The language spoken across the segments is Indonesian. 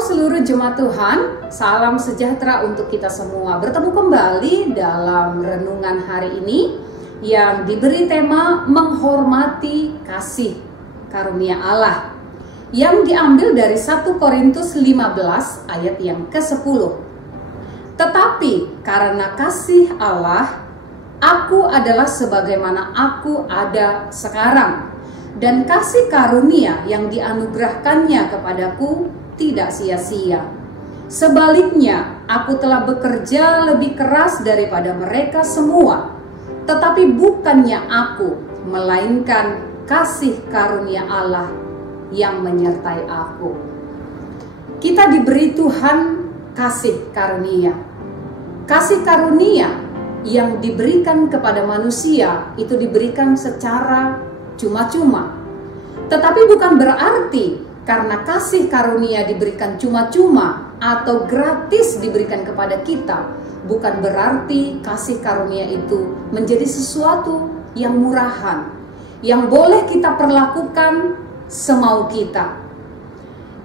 Shalom seluruh jemaat Tuhan, salam sejahtera untuk kita semua. Bertemu kembali dalam renungan hari ini yang diberi tema menghormati kasih karunia Allah, yang diambil dari 1 Korintus 15 ayat yang ke-10. Tetapi karena kasih Allah, aku adalah sebagaimana aku ada sekarang, dan kasih karunia yang dianugerahkannya kepadaku tidak sia-sia. Sebaliknya, aku telah bekerja lebih keras daripada mereka semua. Tetapi bukannya aku, melainkan kasih karunia Allah yang menyertai aku. Kita diberi Tuhan kasih karunia. Kasih karunia yang diberikan kepada manusia itu diberikan secara cuma-cuma. Tetapi bukan berarti karena kasih karunia diberikan cuma-cuma atau gratis diberikan kepada kita, bukan berarti kasih karunia itu menjadi sesuatu yang murahan, yang boleh kita perlakukan semau kita.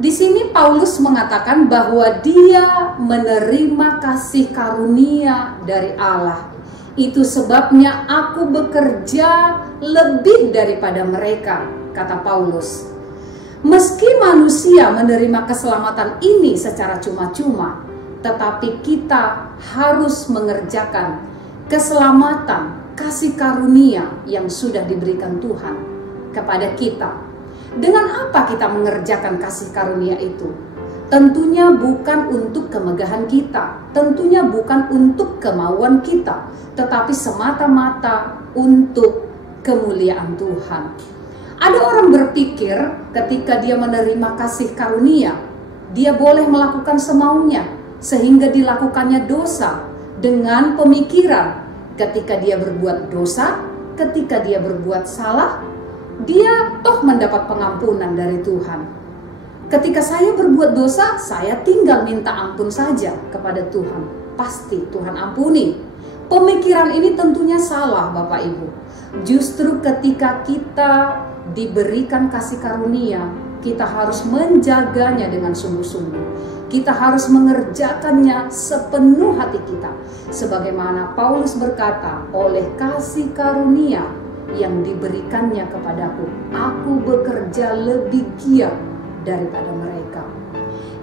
Di sini Paulus mengatakan bahwa dia menerima kasih karunia dari Allah. Itu sebabnya aku bekerja lebih daripada mereka, kata Paulus. Meski manusia menerima keselamatan ini secara cuma-cuma, tetapi kita harus mengerjakan keselamatan, kasih karunia yang sudah diberikan Tuhan kepada kita. Dengan apa kita mengerjakan kasih karunia itu? Tentunya bukan untuk kemegahan kita, tentunya bukan untuk kemauan kita, tetapi semata-mata untuk kemuliaan Tuhan. Ada orang berpikir ketika dia menerima kasih karunia, dia boleh melakukan semaunya sehingga dilakukannya dosa dengan pemikiran ketika dia berbuat dosa, ketika dia berbuat salah, dia toh mendapat pengampunan dari Tuhan. Ketika saya berbuat dosa, saya tinggal minta ampun saja kepada Tuhan. Pasti Tuhan ampuni. Pemikiran ini tentunya salah, Bapak Ibu. Justru ketika kita diberikan kasih karunia, kita harus menjaganya dengan sungguh-sungguh. Kita harus mengerjakannya sepenuh hati kita. Sebagaimana Paulus berkata, oleh kasih karunia yang diberikannya kepadaku, aku bekerja lebih giat daripada mereka.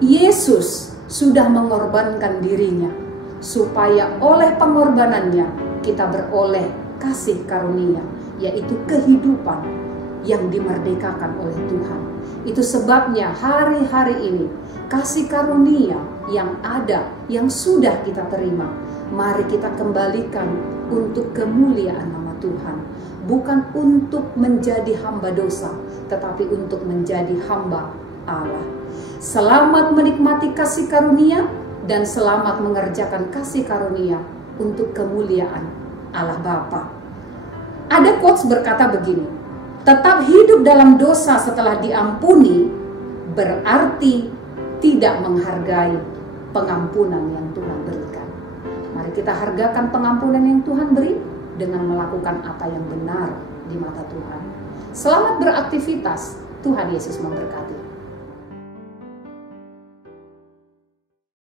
Yesus sudah mengorbankan dirinya, supaya oleh pengorbanannya kita beroleh kasih karunia, yaitu kehidupan yang dimerdekakan oleh Tuhan. Itu sebabnya hari-hari ini kasih karunia yang ada, yang sudah kita terima, mari kita kembalikan untuk kemuliaan nama Tuhan. Bukan untuk menjadi hamba dosa, tetapi untuk menjadi hamba Allah. Selamat menikmati kasih karunia dan selamat mengerjakan kasih karunia untuk kemuliaan Allah Bapa. Ada quotes berkata begini, tetap hidup dalam dosa setelah diampuni berarti tidak menghargai pengampunan yang Tuhan berikan. Mari kita hargakan pengampunan yang Tuhan beri dengan melakukan apa yang benar di mata Tuhan. Selamat beraktivitas. Tuhan Yesus memberkati.